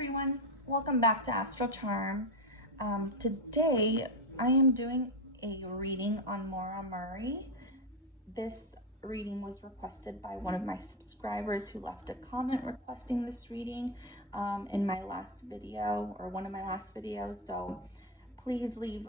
everyone, welcome back to Astral Charm. Today I am doing a reading on Maura Murray. This reading was requested by one of my subscribers who left a comment requesting this reading in my last video, or one of my last videos. So please leave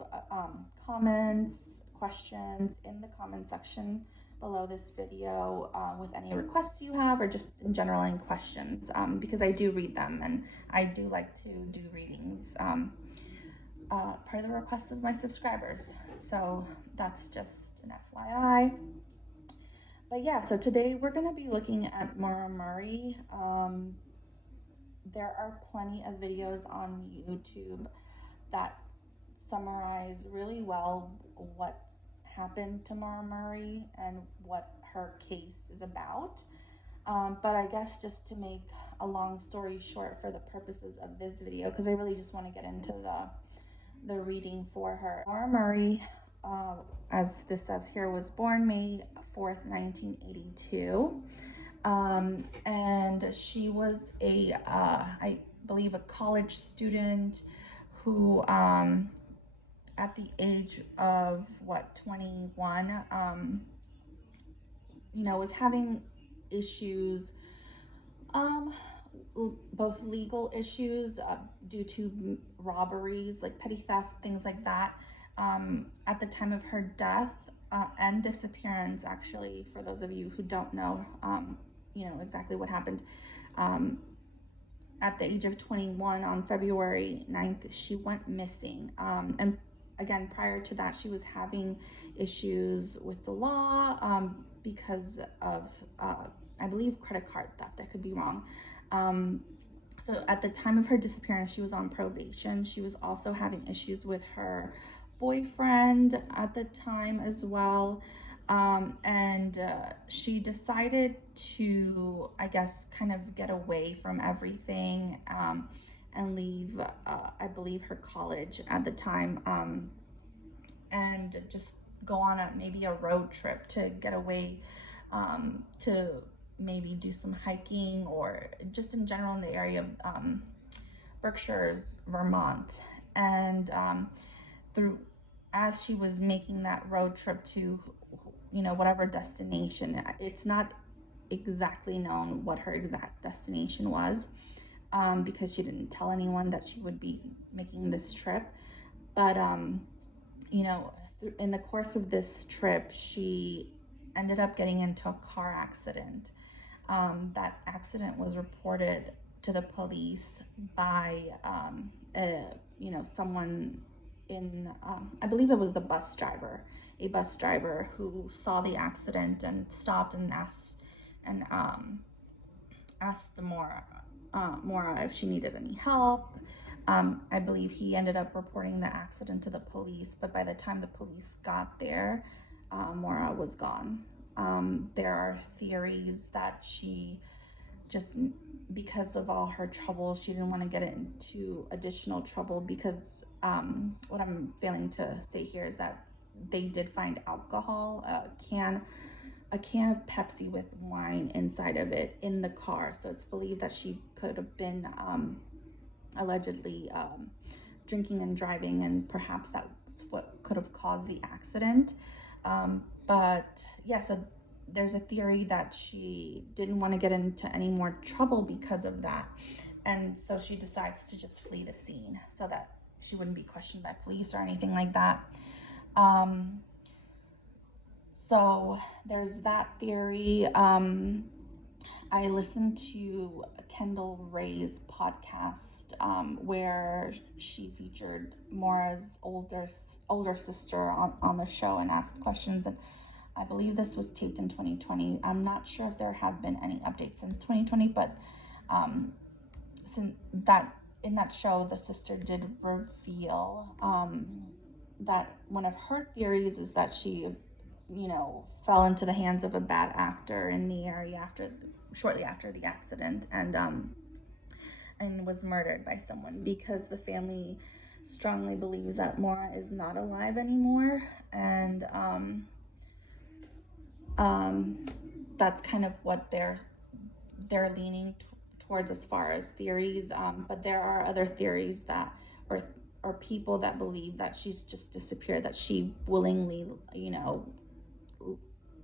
comments, questions in the comment section below this video with any requests you have, or just in general any questions, because I do read them and I do like to do readings per the request of my subscribers. So that's just an FYI. But yeah, so today we're going to be looking at Maura Murray. There are plenty of videos on YouTube that summarize really well what's happened to Maura Murray and what her case is about. But I guess just to make a long story short for the purposes of this video, because I really just want to get into the reading for her. Maura Murray, as this says here, was born May 4th, 1982. And she was I believe a college student who, at the age of 21, was having issues, both legal issues due to robberies, like petty theft, things like that, at the time of her death and disappearance. Actually, for those of you who don't know, exactly what happened. At the age of 21, on February 9th, she went missing. And again, prior to that, she was having issues with the law because of, I believe, credit card theft. I could be wrong. So at the time of her disappearance, she was on probation. She was also having issues with her boyfriend at the time as well. And she decided to, I guess, kind of get away from everything and leave, I believe, her college at the time, and just go on maybe a road trip to get away, to maybe do some hiking, or just in general in the area of Berkshire's, Vermont. And as she was making that road trip to whatever destination, it's not exactly known what her exact destination was, because she didn't tell anyone that she would be making this trip. But in the course of this trip, she ended up getting into a car accident. That accident was reported to the police by someone in, I believe it was a bus driver who saw the accident and stopped and asked Maura if she needed any help. I believe he ended up reporting the accident to the police, but by the time the police got there, Maura was gone. There are theories that she just, because of all her trouble, she didn't want to get into additional trouble, because what I'm failing to say here is that they did find alcohol, a can of Pepsi with wine inside of it in the car. So it's believed that she could have been allegedly drinking and driving, and perhaps that's what could have caused the accident. But yeah, so there's a theory that she didn't want to get into any more trouble because of that. And so she decides to just flee the scene so that she wouldn't be questioned by police or anything like that. So there's that theory. I listened to Kendall Ray's podcast where she featured Maura's older sister on the show and asked questions, and I believe this was taped in 2020. I'm not sure if there have been any updates since 2020, but since that, in that show, the sister did reveal that one of her theories is that she fell into the hands of a bad actor in the area shortly after the accident, and was murdered by someone, because the family strongly believes that Maura is not alive anymore. And that's kind of what they're leaning towards as far as theories, but there are other theories that, or people that believe that she's just disappeared, that she willingly,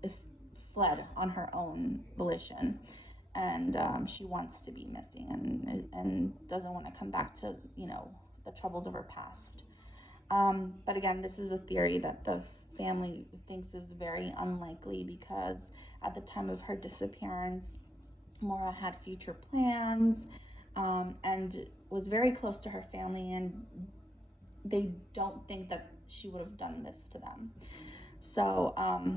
is fled on her own volition, and she wants to be missing, and doesn't want to come back to the troubles of her past. But again, this is a theory that the family thinks is very unlikely, because at the time of her disappearance, Maura had future plans, and was very close to her family, and they don't think that she would have done this to them. So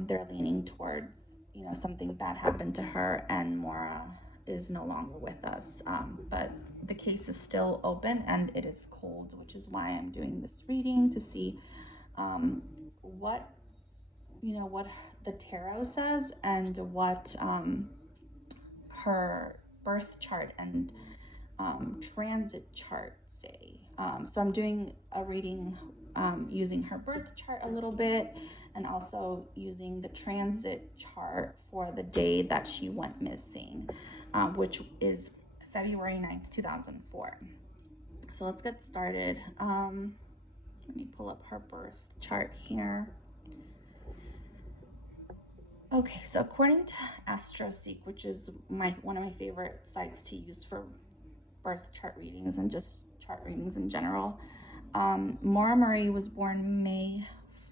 they're leaning towards, something bad happened to her and Maura is no longer with us. But the case is still open and it is cold, which is why I'm doing this reading, to see what the tarot says, and what her birth chart and transit chart say. So I'm doing a reading using her birth chart a little bit, and also using the transit chart for the day that she went missing, which is February 9th, 2004. So let's get started. Let me pull up her birth chart here. Okay, so according to Astrology, which is one of my favorite sites to use for birth chart readings and just chart readings in general, Maura Murray was born May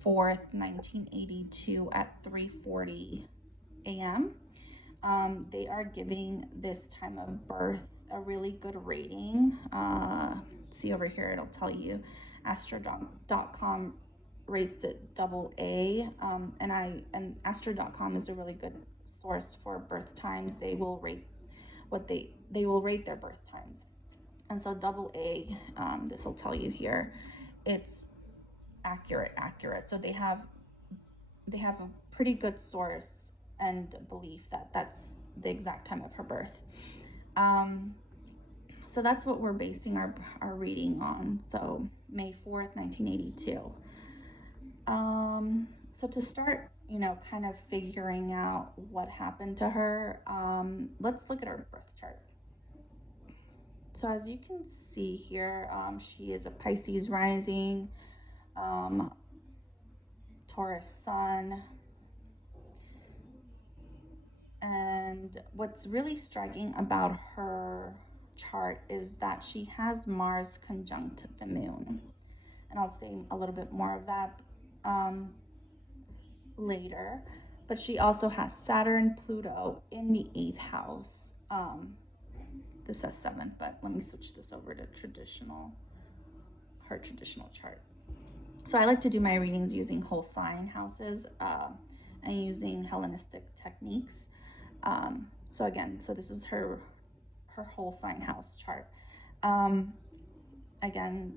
4th, 1982 at 3:40 a.m. They are giving this time of birth a really good rating. See over here, it'll tell you Astro.com rates it AA, and Astro.com is a really good source for birth times. They will rate their birth times, and so AA, this will tell you here, it's accurate. So they have a pretty good source and belief that that's the exact time of her birth. So that's what we're basing our reading on. So May 4th, 1982. So to start, kind of figuring out what happened to her, let's look at her birth chart. So as you can see here, she is a Pisces rising, Taurus sun. And what's really striking about her chart is that she has Mars conjunct the moon. And I'll say a little bit more of that later. But she also has Saturn, Pluto in the 8th house. This says 7th, but let me switch this over to her traditional chart. So I like to do my readings using whole sign houses and using Hellenistic techniques. So this is her whole sign house chart. Again,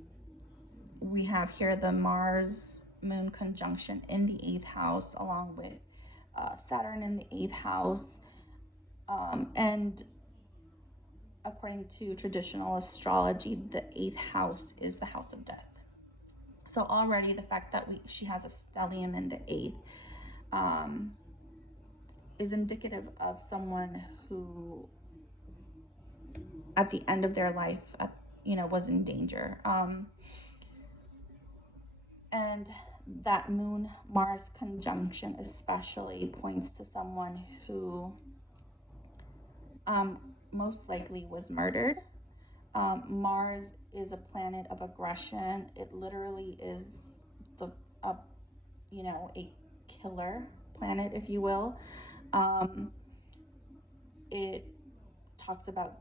we have here the Mars moon conjunction in the 8th house, along with Saturn in the 8th house. And according to traditional astrology, the 8th house is the house of death. So already the fact that she has a stellium in the 8th is indicative of someone who, at the end of their life, was in danger. And that moon Mars conjunction especially points to someone who most likely was murdered. Mars is a planet of aggression. It literally is a killer planet, if you will. It talks about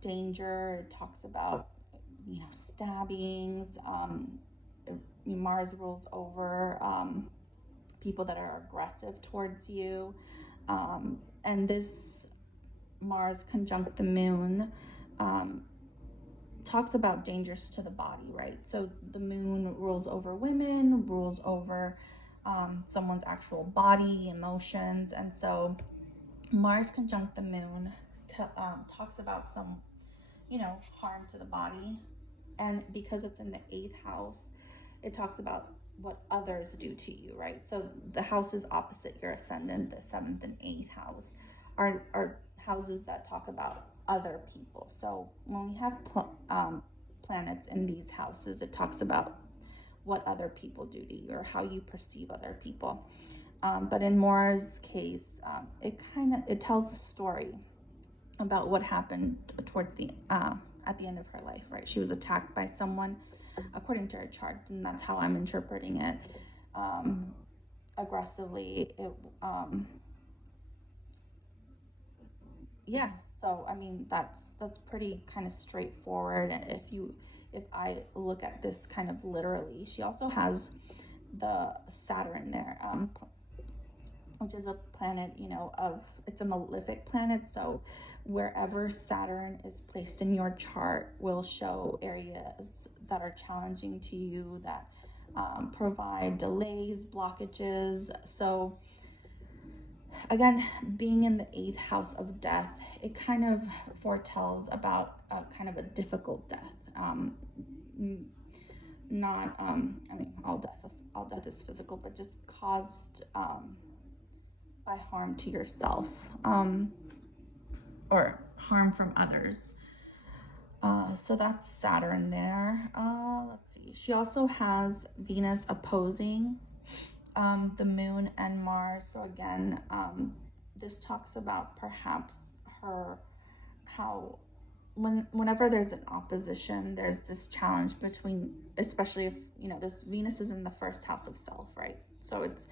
danger. It talks about stabbings. Mars rules over people that are aggressive towards you, and this Mars conjunct the moon talks about dangers to the body, right? So the moon rules over women, rules over someone's actual body, emotions, and so Mars conjunct the moon talks about some, harm to the body, and because it's in the 8th house, it talks about what others do to you, right? So the houses opposite your ascendant, the 7th and 8th house, are houses that talk about other people. So when we have planets in these houses, it talks about what other people do to you or how you perceive other people. But in Maura's case, it tells a story about what happened towards the at the end of her life, right? She was attacked by someone, according to her chart, and that's how I'm interpreting it. Aggressively, yeah. So I mean, that's pretty kind of straightforward. And if I look at this kind of literally, she also has the Saturn there, which is a planet, it's a malefic planet. So wherever Saturn is placed in your chart will show areas that are challenging to you, that provide delays, blockages. So again, being in the 8th house of death, it kind of foretells about kind of a difficult death. Not, I mean, all death is physical, but just caused by harm to yourself, or harm from others. So that's Saturn there. Let's see. She also has Venus opposing the Moon and Mars. So again, this talks about perhaps how whenever there's an opposition, there's this challenge between, especially if this Venus is in the 1st house of self, right? So it's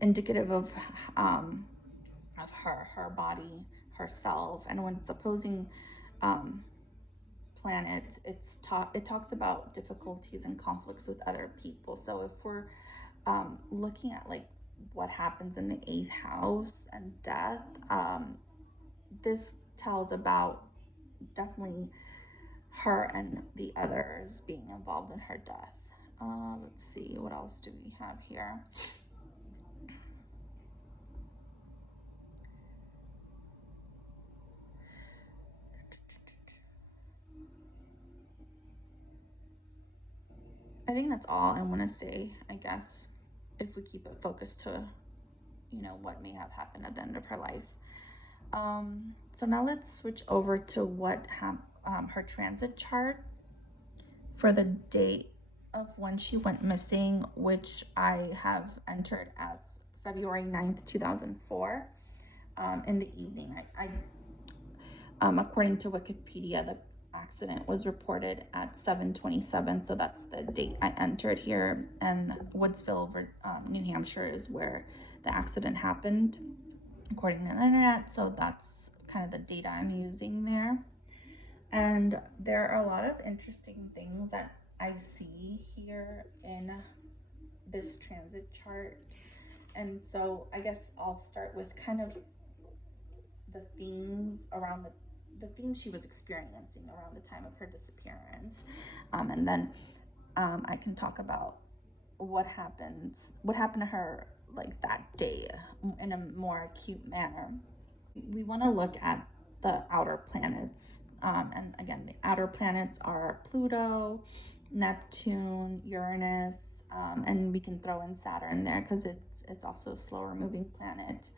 indicative of her body, herself, and when it's opposing planets, it talks about difficulties and conflicts with other people. So if we're looking at like what happens in the 8th house and death, this tells about definitely her and the others being involved in her death. Let's see, what else do we have here? I think that's all I want to say, I guess, if we keep it focused to, what may have happened at the end of her life. So now let's switch over to what her transit chart for the date of when she went missing, which I have entered as February 9th, 2004, in the evening. According to Wikipedia, the accident was reported at 7:27, so that's the date I entered here. And Woodsville, New Hampshire is where the accident happened, according to the internet. So that's kind of the data I'm using there. And there are a lot of interesting things that I see here in this transit chart. And so I guess I'll start with kind of the themes around the themes she was experiencing around the time of her disappearance. And then I can talk about what happened to her like that day in a more acute manner. We want to look at the outer planets. And again, the outer planets are Pluto, Neptune, Uranus, and we can throw in Saturn there because it's also a slower moving planet.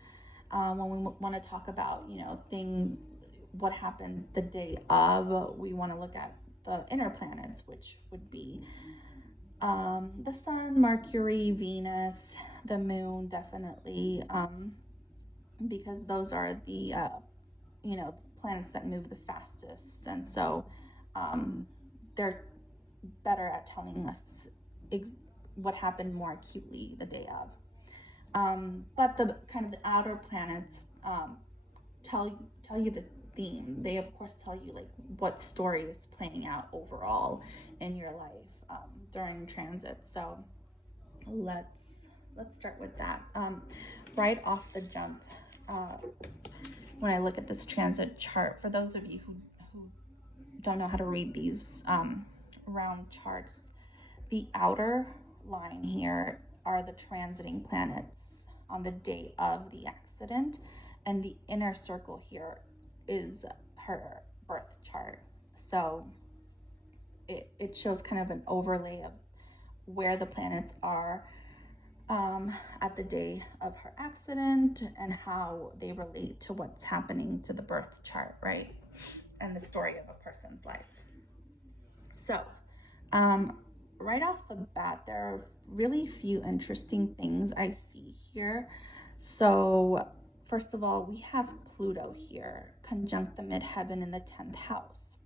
When we want to talk about, what happened the day of, we want to look at the inner planets, which would be the Sun, Mercury, Venus, the Moon, definitely, because those are the, planets that move the fastest. And so they're better at telling us what happened more acutely the day of. But the kind of the outer planets tell you the theme. They of course tell you like what story is playing out overall in your life during transit. So let's start with that. Right off the jump, when I look at this transit chart, for those of you who don't know how to read these round charts, the outer line here are the transiting planets on the day of the accident, and the inner circle here is her birth chart. So it shows kind of an overlay of where the planets are at the day of her accident and how they relate to what's happening to the birth chart, right? and the story of a person's life. So, right off the bat, there are really few interesting things I see here. So, first of all, we have Pluto here, conjunct the midheaven in the 10th house.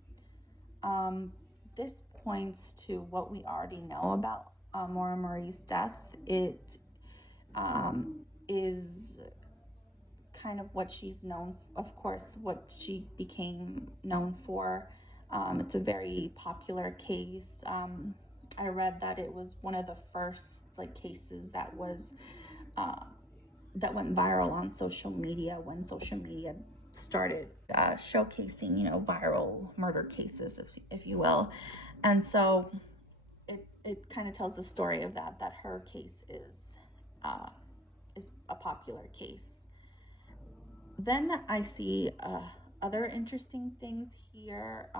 This points to what we already know about Maura Murray's death. It is kind of what she's known, of course, what she became known for. It's a very popular case. I read that it was one of the first cases that was that went viral on social media when social media started showcasing, viral murder cases, if you will. And so it kind of tells the story of that her case is a popular case. Then I see other interesting things here.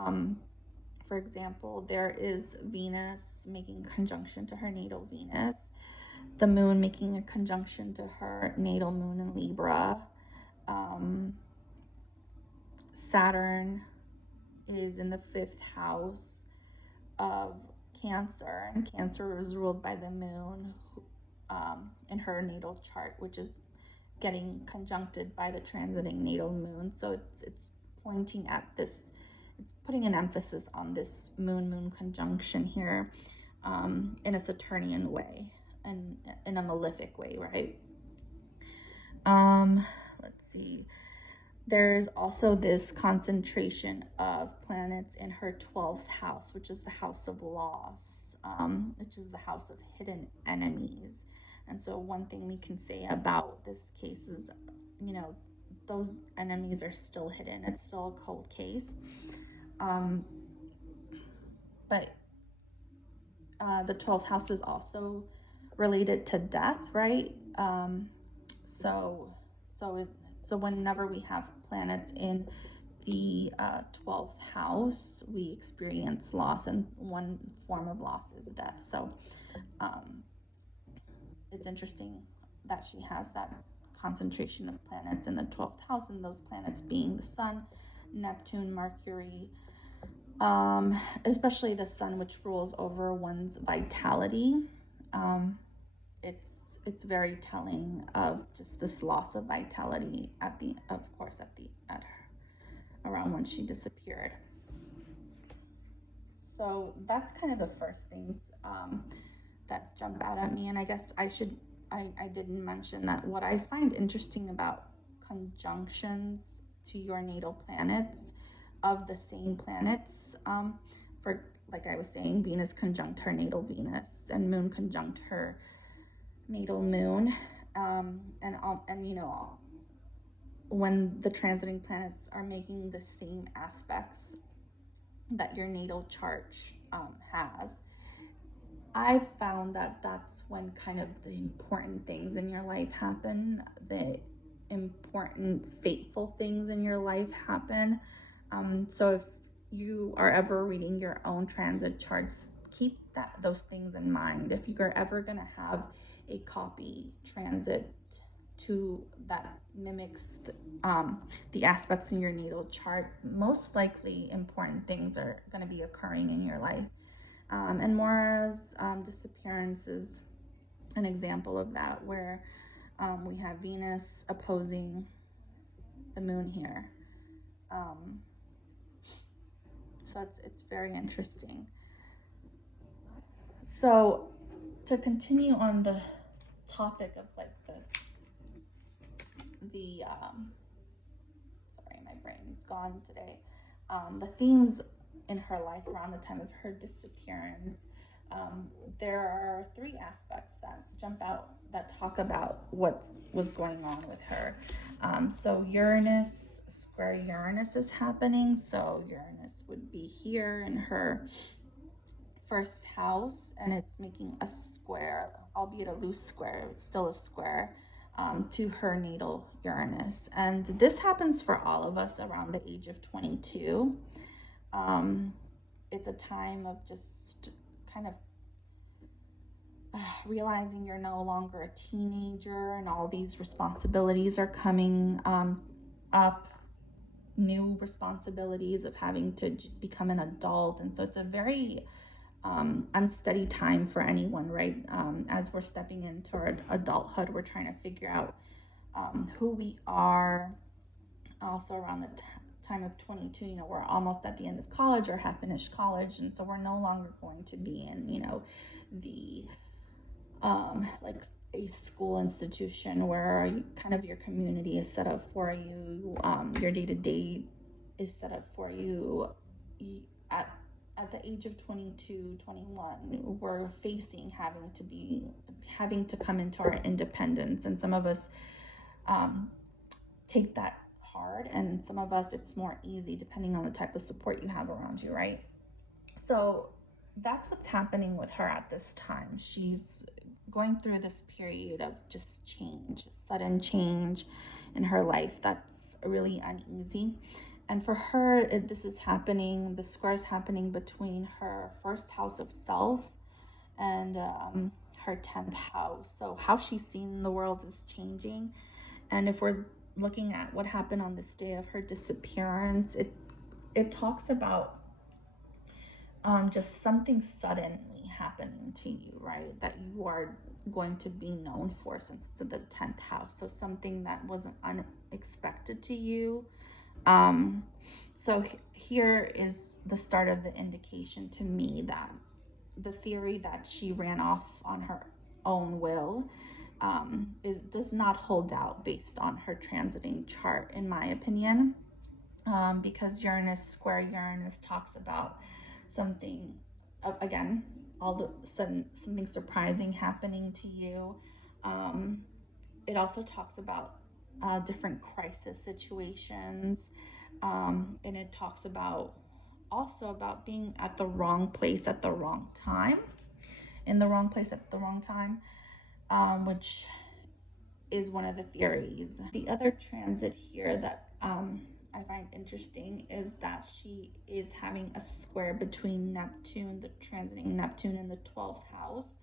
For example, there is Venus making conjunction to her natal Venus, the moon making a conjunction to her natal moon in Libra. Saturn is in the 5th house of Cancer, and Cancer is ruled by the moon in her natal chart, which is getting conjuncted by the transiting natal moon. So it's pointing at this, it's putting an emphasis on this moon conjunction here in a Saturnian way and in a malefic way, right? Let's see. There's also this concentration of planets in her 12th house, which is the house of loss, which is the house of hidden enemies. And so one thing we can say about this case is, those enemies are still hidden. It's still a cold case. But the 12th house is also related to death, right? So whenever we have planets in the 12th house, we experience loss, and one form of loss is death. So it's interesting that she has that concentration of planets in the 12th house, and those planets being the Sun, Neptune, Mercury, especially the Sun, which rules over one's vitality. It's very telling of just this loss of vitality around when she disappeared. So that's kind of the first things that jump out at me. And I guess I didn't mention that what I find interesting about conjunctions to your natal planets of the same planets, for like I was saying, Venus conjunct her natal Venus and Moon conjunct her natal Moon, and when the transiting planets are making the same aspects that your natal chart has, I found that that's when kind of the important things in your life happen, the important fateful things in your life happen. So if you are ever reading your own transit charts, keep those things in mind. If you're ever going to have a copy transit to that mimics the aspects in your natal chart, most likely important things are going to be occurring in your life. And Maura's disappearance is an example of that, where we have Venus opposing the moon here. So it's very interesting. So to continue on the topic of sorry, my brain's gone today. The themes in her life around the time of her disappearance, there are 3 aspects that jump out that talk about what was going on with her. So Uranus square Uranus is happening. So Uranus would be here in her 1st house, and it's making a square, albeit a loose square, it's still a square, to her natal Uranus. And this happens for all of us around the age of 22. It's a time of just kind of realizing you're no longer a teenager and all these responsibilities are coming up. new responsibilities of having to become an adult. And so it's a very unsteady time for anyone, right? As we're stepping into our adulthood, we're trying to figure out who we are. Also around the time of 22, we're almost at the end of college or have finished college, and so we're no longer going to be in, the like a school institution where kind of your community is set up for you, your day-to-day is set up for you. At the age of 22, 21, we're facing having to come into our independence, and some of us take that hard, and some of us it's more easy depending on the type of support you have around you, right? So that's what's happening with her at this time. She's going through this period of just change, sudden change in her life that's really uneasy. And for her, this is happening, the square is happening between her first house of self and her 10th house. So how she's seen the world is changing. And if we're looking at what happened on this day of her disappearance, it talks about just something suddenly happening to you, right? That you are going to be known for, since it's the 10th house. So something that wasn't unexpected to you. So here is the start of the indication to me that the theory that she ran off on her own will does not hold out based on her transiting chart, in my opinion, because Uranus square Uranus talks about something, again, all of a sudden something surprising happening to you. It also talks about different crisis situations, and it talks about also about being at the wrong place at the wrong time, in the wrong place at the wrong time, which is one of the theories. The other transit here that I find interesting is that she is having a square between Neptune, the transiting Neptune in the 12th house,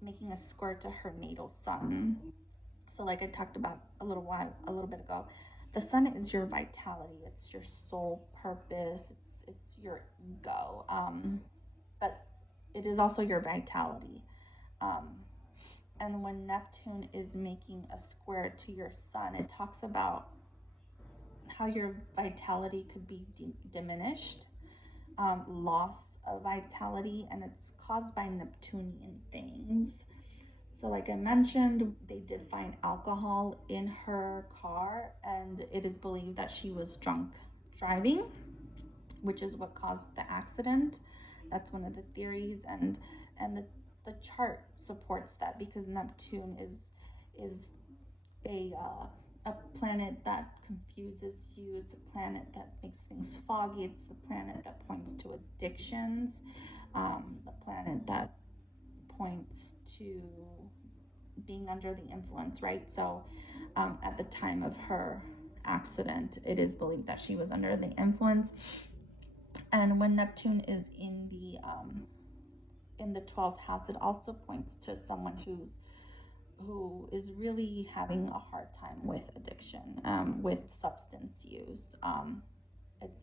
making a square to her natal sun. So like I talked about a little bit ago, the sun is your vitality, it's your soul purpose, it's your ego, but it is also your vitality. And when Neptune is making a square to your sun, it talks about how your vitality could be diminished, loss of vitality, and it's caused by Neptunian things. So like I mentioned, they did find alcohol in her car, and it is believed that she was drunk driving, which is what caused the accident. That's one of the theories, and the chart supports that, because Neptune is a planet that confuses you. It's a planet that makes things foggy. It's the planet that points to addictions, the planet that points to being under the influence, right? So at the time of her accident, it is believed that she was under the influence. And when Neptune is in the 12th house, it also points to someone who is really having a hard time with addiction, with substance use.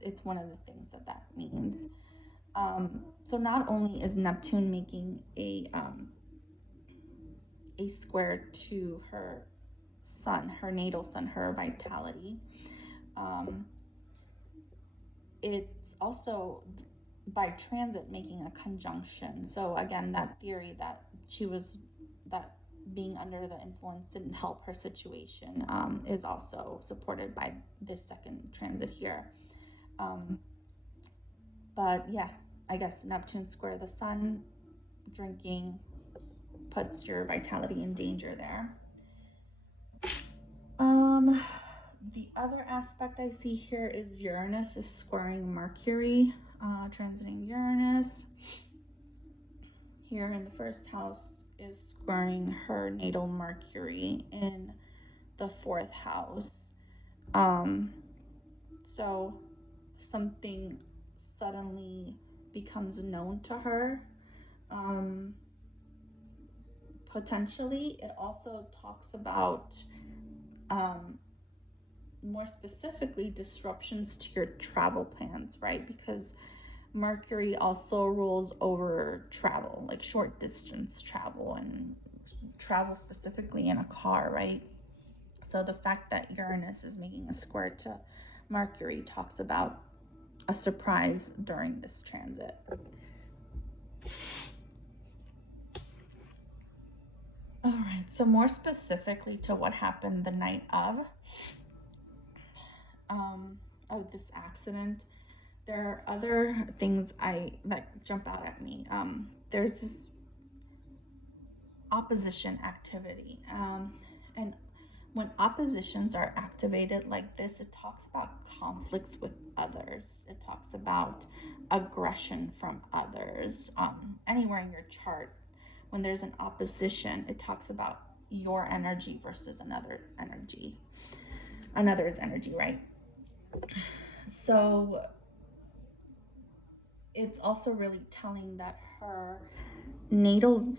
It's one of the things that means. So not only is Neptune making a square to her sun, her natal sun, her vitality, it's also by transit making a conjunction. So again, that theory that that being under the influence didn't help her situation is also supported by this second transit here. But yeah, I guess Neptune square the sun, drinking puts your vitality in danger there. The other aspect I see here is Uranus is squaring Mercury, transiting Uranus. Here in the first house is squaring her natal Mercury in the 4th house. So something suddenly becomes known to her. Potentially, it also talks about more specifically, disruptions to your travel plans, right? Because Mercury also rules over travel, like short distance travel and travel specifically in a car, right? So the fact that Uranus is making a square to Mercury talks about a surprise during this transit. All right, so more specifically to what happened the night of this accident, there are other things that jump out at me. There's this opposition activity, and when oppositions are activated like this, it talks about conflicts with others. It talks about aggression from others. Anywhere in your chart, when there's an opposition, it talks about your energy versus another's energy, right? So it's also really telling that her natal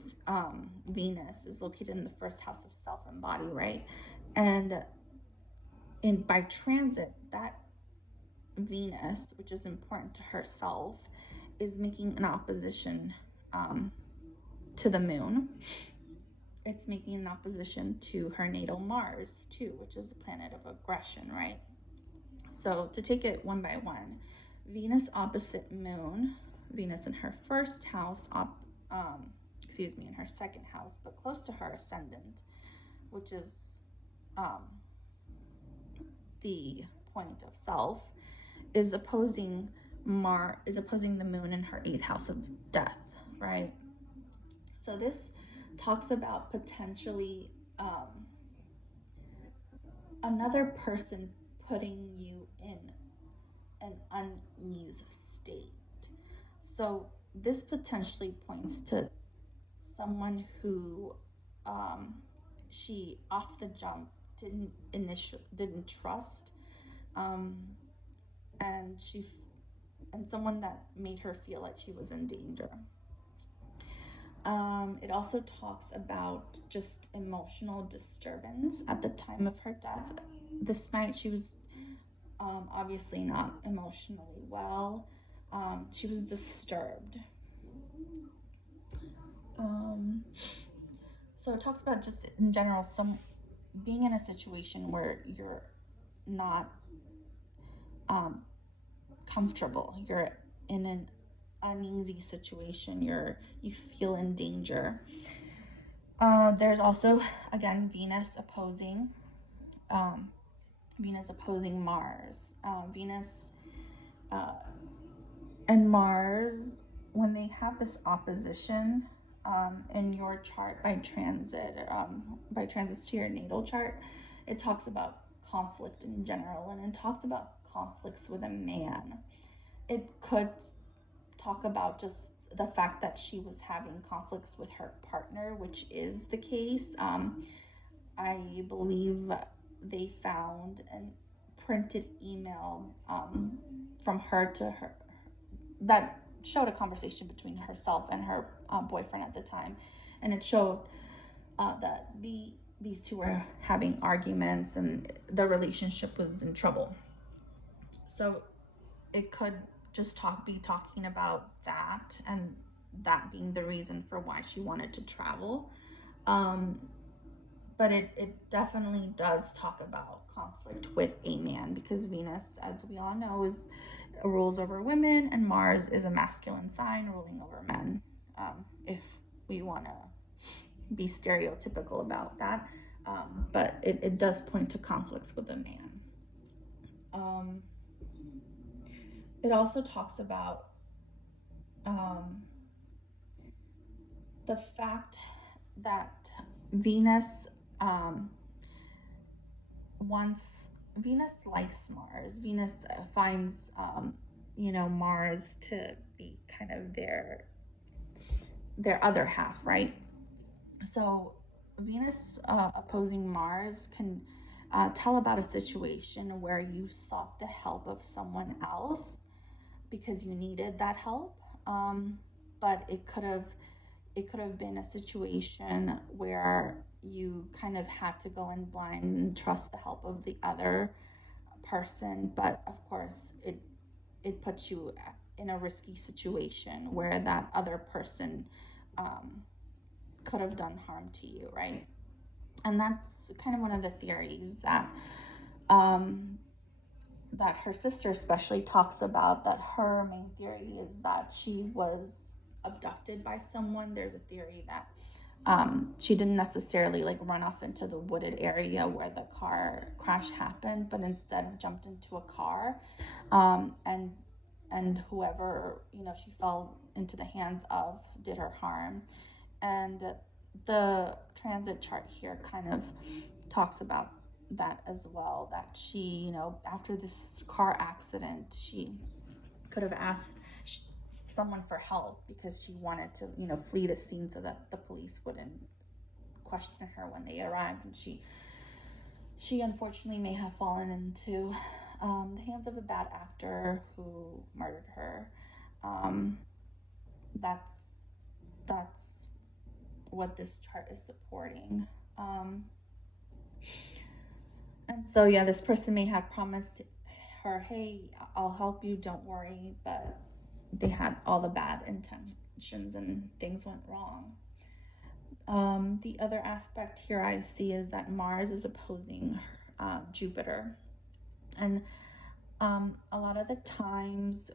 Venus is located in the first house of self and body, right? And by transit, that Venus, which is important to herself, is making an opposition to the moon. It's making an opposition to her natal Mars too, which is the planet of aggression, right? So to take it one by one, Venus opposite moon, Venus in her first house, in her second house, but close to her ascendant, which is the point of self, is opposing the moon in her 8th house of death, right? So this talks about potentially another person putting you in an unease state. So this potentially points to someone who she off the jump didn't trust, and someone that made her feel like she was in danger. It also talks about just emotional disturbance at the time of her death. This night she was obviously not emotionally well. She was disturbed. So it talks about just in general being in a situation where you're not comfortable. You're in an uneasy situation. You feel in danger. There's also, again, Venus opposing Mars. Venus and Mars, when they have this opposition in your chart by transits to your natal chart, it talks about conflict in general, and it talks about conflicts with a man. It could talk about just the fact that she was having conflicts with her partner, which is the case. I believe they found a printed email from her to her that showed a conversation between herself and her boyfriend at the time, and it showed that these two were having arguments and the relationship was in trouble. So it could just be talking about that, and that being the reason for why she wanted to travel. But it definitely does talk about conflict with a man, because Venus, as we all know, rules over women, and Mars is a masculine sign ruling over men, if we want to be stereotypical about that. But it does point to conflicts with a man. It also talks about the fact that Venus likes Mars. Venus finds Mars to be kind of their other half, right? So Venus opposing Mars can tell about a situation where you sought the help of someone else because you needed that help, but it could have been a situation where you kind of had to go in blind and trust the help of the other person, but of course it puts you in a risky situation where that other person could have done harm to you, right? And that's kind of one of the theories um, that her sister especially talks about. That her main theory is that she was abducted by someone. There's a theory that she didn't necessarily like run off into the wooded area where the car crash happened, but instead jumped into a car, and whoever she fell into the hands of did her harm. And the transit chart here kind of talks about that as well, that she, after this car accident, she could have asked someone for help because she wanted to, flee the scene so that the police wouldn't question her when they arrived. And she unfortunately may have fallen into the hands of a bad actor who murdered her. That's what this chart is supporting. And so, yeah, this person may have promised her, hey, I'll help you, don't worry, but they had all the bad intentions and things went wrong. The other aspect here I see is that Mars is opposing Jupiter. And a lot of the times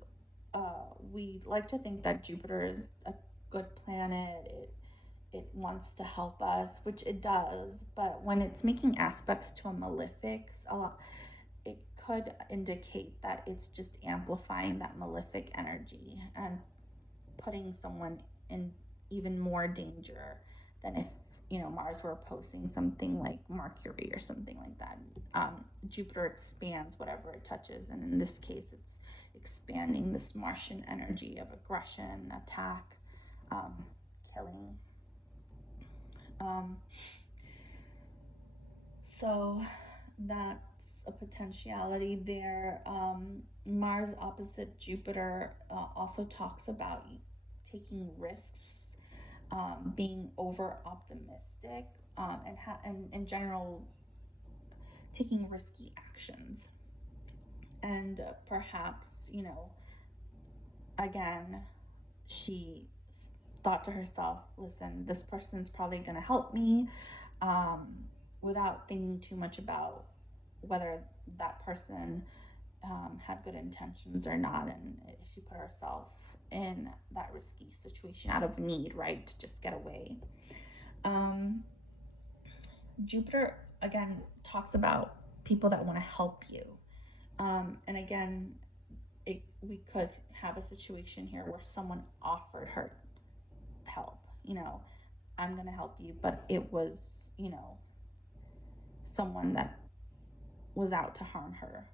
we like to think that Jupiter is a good planet. It wants to help us, which it does, but when it's making aspects to a malefic, it could indicate that it's just amplifying that malefic energy and putting someone in even more danger than if Mars were opposing something like Mercury or something like that. Jupiter expands whatever it touches, and in this case it's expanding this Martian energy of aggression, attack, killing. So that's a potentiality there. Mars opposite Jupiter also talks about taking risks, being over optimistic, and in general taking risky actions. And perhaps, again, she thought to herself, listen, this person's probably going to help me, without thinking too much about whether that person had good intentions or not. And she put herself in that risky situation out of need, right, to just get away. Jupiter, again, talks about people that want to help you. And again, we could have a situation here where someone offered her help. I'm going to help you, but it was, someone that was out to harm her.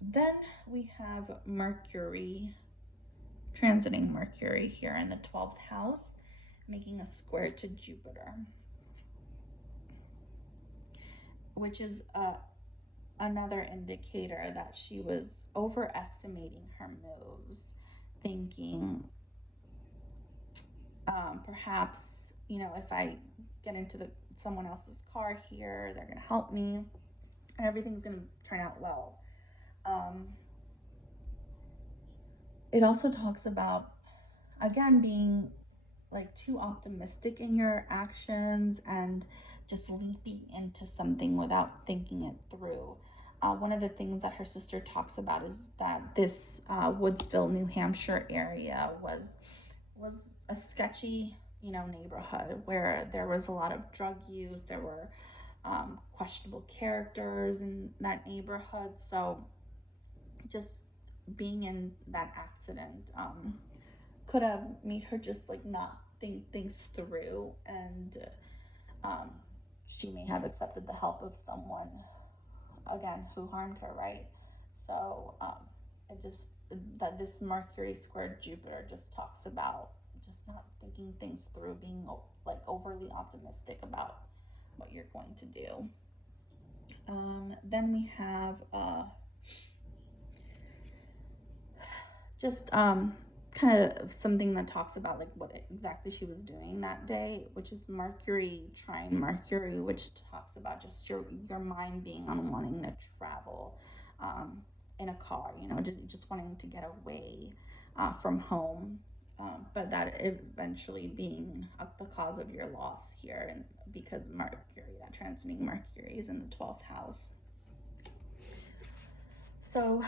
Then we have Mercury, transiting Mercury here in the 12th house, making a square to Jupiter, which is another indicator that she was overestimating her moves, thinking perhaps, if I get into someone else's car here, they're going to help me and everything's going to turn out well. It also talks about, again, being like too optimistic in your actions and just leaping into something without thinking it through. One of the things that her sister talks about is that this Woodsville, New Hampshire area was a sketchy, neighborhood where there was a lot of drug use. There were questionable characters in that neighborhood. So just being in that accident could have made her just like not think things through, and she may have accepted the help of someone, again, who harmed her, right? So that this Mercury squared Jupiter just talks about just not thinking things through, being like overly optimistic about what you're going to do. Then we have just kind kind of something that talks about like what exactly she was doing that day, which is Mercury trine Mercury, which talks about just your mind being on wanting to travel in a car, you know, just wanting to get away from home. But that eventually being the cause of your loss here, and because Mercury, that transiting Mercury, is in the 12th house. So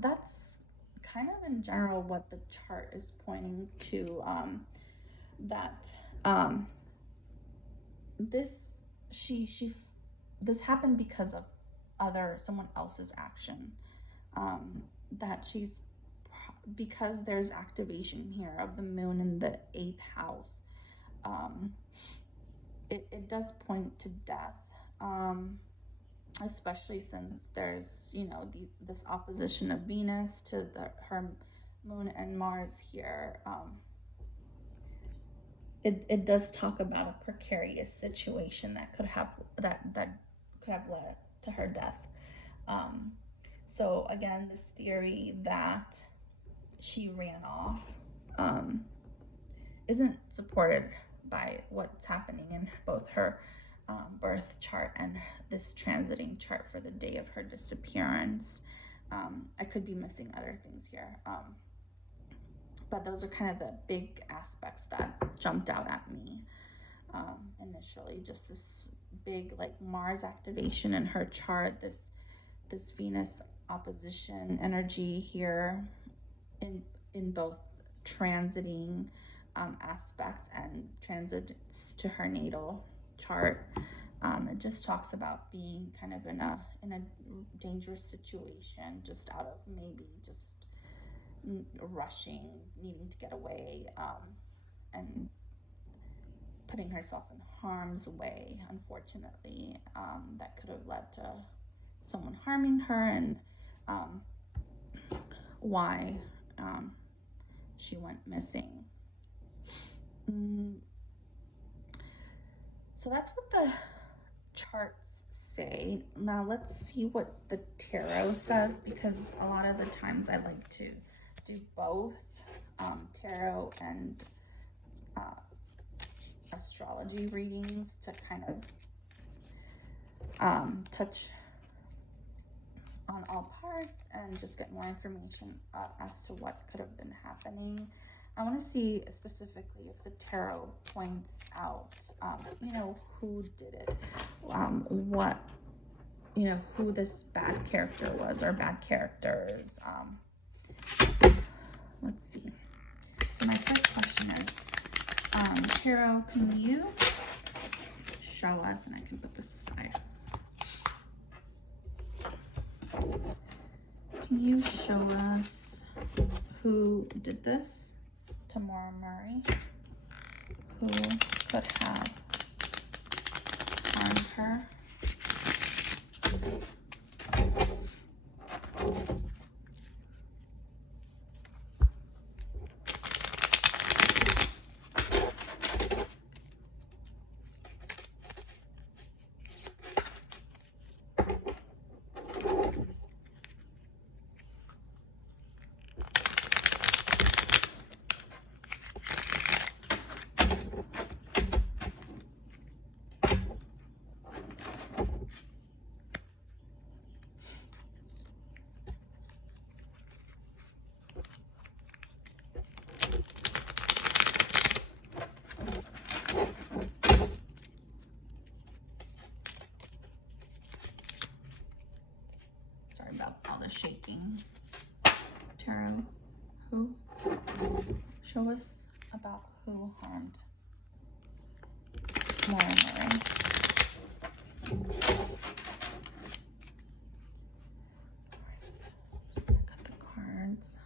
that's kind of in general what the chart is pointing to. That this this happened because of someone else's action. That she's, because there's activation here of the moon in the 8th house. It does point to death. Especially since there's, you know, this opposition of Venus to her moon and Mars here. It does talk about a precarious situation that could have led to her death. So again, this theory that she ran off isn't supported by what's happening in both her birth chart and this transiting chart for the day of her disappearance. I could be missing other things here, but those are kind of the big aspects that jumped out at me initially. Just this big like Mars activation in her chart, this Venus opposition energy here in both transiting aspects and transits to her natal chart. It just talks about being kind of in a dangerous situation, just out of maybe just rushing, needing to get away, and putting herself in harm's way, unfortunately. That could have led to someone harming her, and why she went missing. So that's what the charts say. Now let's see what the tarot says, because a lot of the times I like to do both tarot and astrology readings to kind of touch on all parts and just get more information as to what could have been happening. I want to see specifically if the tarot points out, you know, who did it, what, you know, who this bad character was, or bad characters. Let's see. So my first question is, tarot, can you show us, and I can put this aside. Can you show us who did this to Maura Murray? Who could have harmed her? Sorry about all the shaking. Tarot, who? Show us about who harmed Maura Murray. Cut the cards.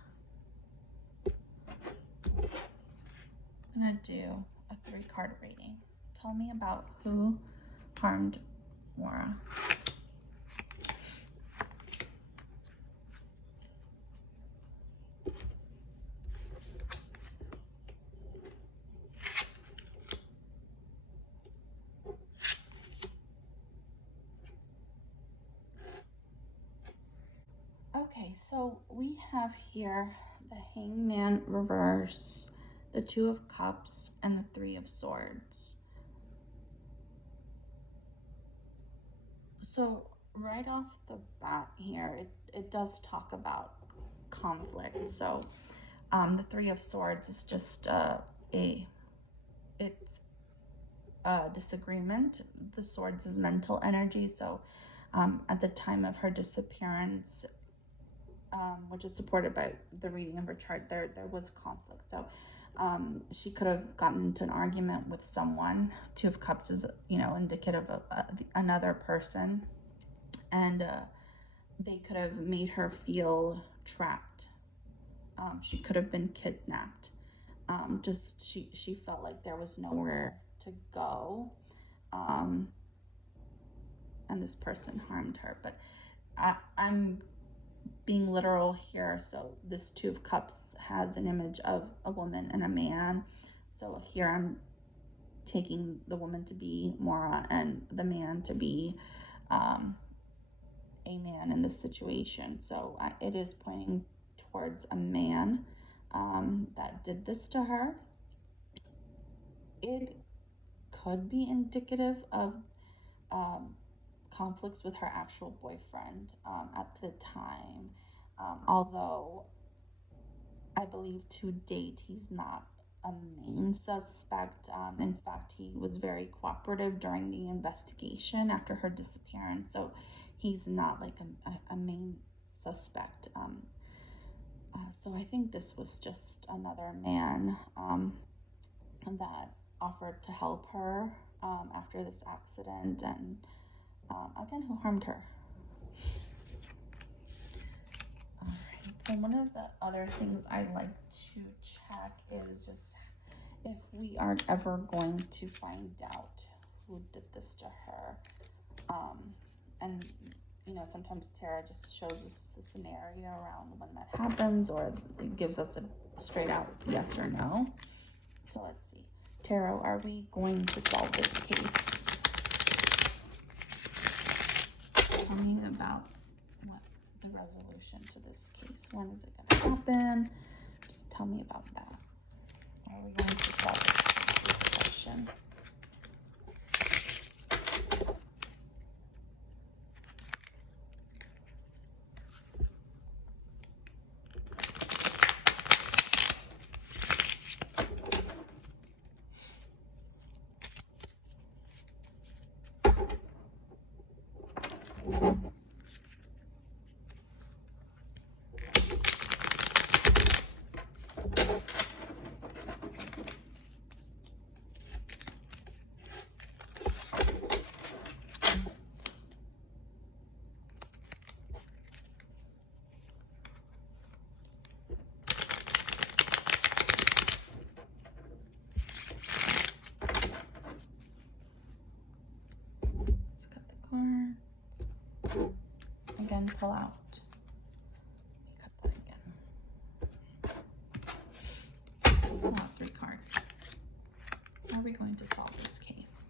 I'm gonna do a 3-card reading. Tell me about who harmed Maura. Okay, so we have here the Hangman reverse, the Two of Cups, and the Three of Swords. So right off the bat here, it does talk about conflict. So the Three of Swords is just it's a disagreement. The Swords is mental energy. So at the time of her disappearance, which is supported by the reading of her chart, there was conflict. So she could have gotten into an argument with someone. Two of Cups is, indicative of another person, and they could have made her feel trapped. She could have been kidnapped. She felt like there was nowhere to go, and this person harmed her. But I'm being literal here. So this Two of Cups has an image of a woman and a man. So here I'm taking the woman to be Maura and the man to be a man in this situation. So it is pointing towards a man that did this to her. It could be indicative of conflicts with her actual boyfriend at the time, although I believe to date he's not a main suspect. In fact, he was very cooperative during the investigation after her disappearance, so he's not like a main suspect. So I think this was just another man that offered to help her after this accident, and again, who harmed her. All right, so one of the other things I like to check is just if we are ever going to find out who did this to her. And sometimes tarot just shows us the scenario around when that happens, or it gives us a straight out yes or no. So let's see. Tarot, are we going to solve this case? Tell me about what the resolution to this case. When is it going to happen? Just tell me about that. Are we going to solve this case? Is the question. Again, pull out. Cut that again. Pull out 3 cards. How are we going to solve this case?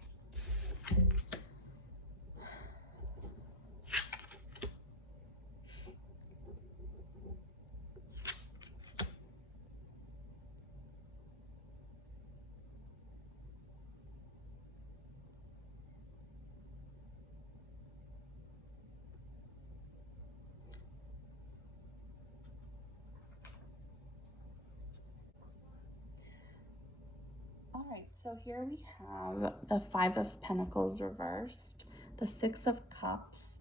All right, so here we have the Five of Pentacles reversed, the Six of Cups,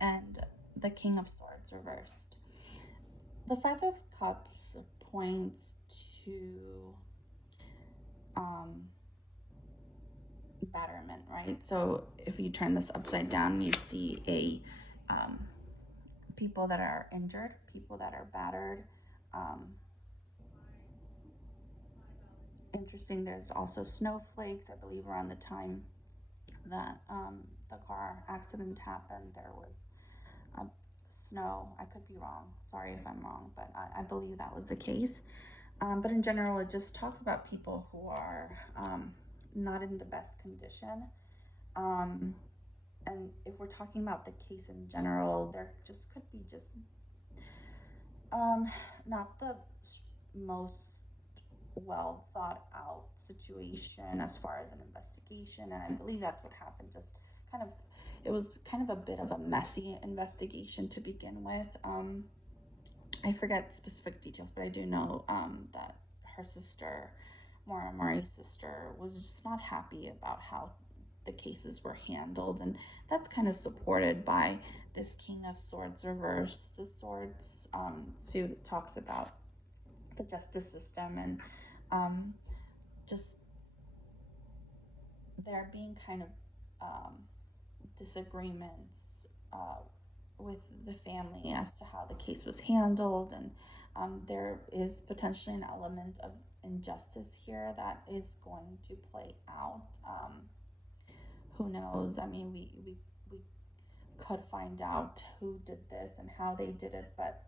and the King of Swords reversed. The Five of Cups points to betterment, right? So if you turn this upside down, you see people that are injured, people that are battered. Interesting, there's also snowflakes. I believe around the time that the car accident happened, there was snow. I could be wrong. Sorry if I'm wrong, but I believe that was the case. But in general, it just talks about people who are not in the best condition. And if we're talking about the case in general, there just could be just not the most well thought out situation as far as an investigation, and I believe that's what happened. Just kind of, it was kind of a bit of a messy investigation to begin with. I forget specific details, but I do know that her sister, Maura Murray's sister, was just not happy about how the cases were handled, and that's kind of supported by this King of Swords reverse. The Swords suit talks about the justice system and um, just there being kind of disagreements with the family as to how the case was handled, and there is potentially an element of injustice here that is going to play out. Who knows? I mean, we could find out who did this and how they did it, but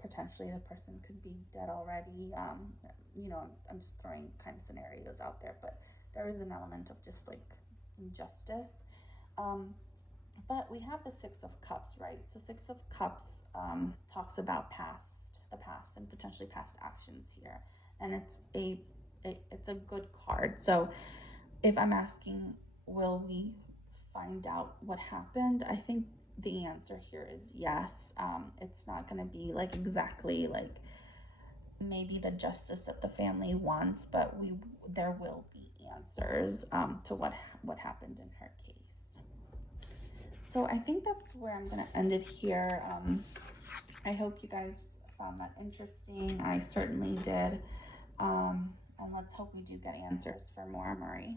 potentially the person could be dead already. I'm just throwing kind of scenarios out there, but there is an element of just like injustice. But we have the Six of Cups, right? So Six of Cups talks about the past and potentially past actions here, and it's a good card. So if I'm asking, will we find out what happened? I think the answer here is yes. It's not going to be like exactly like maybe the justice that the family wants, but there will be answers to what happened in her case. So I think that's where I'm going to end it here. I hope you guys found that interesting. I certainly did. And let's hope we do get answers for Maura Murray.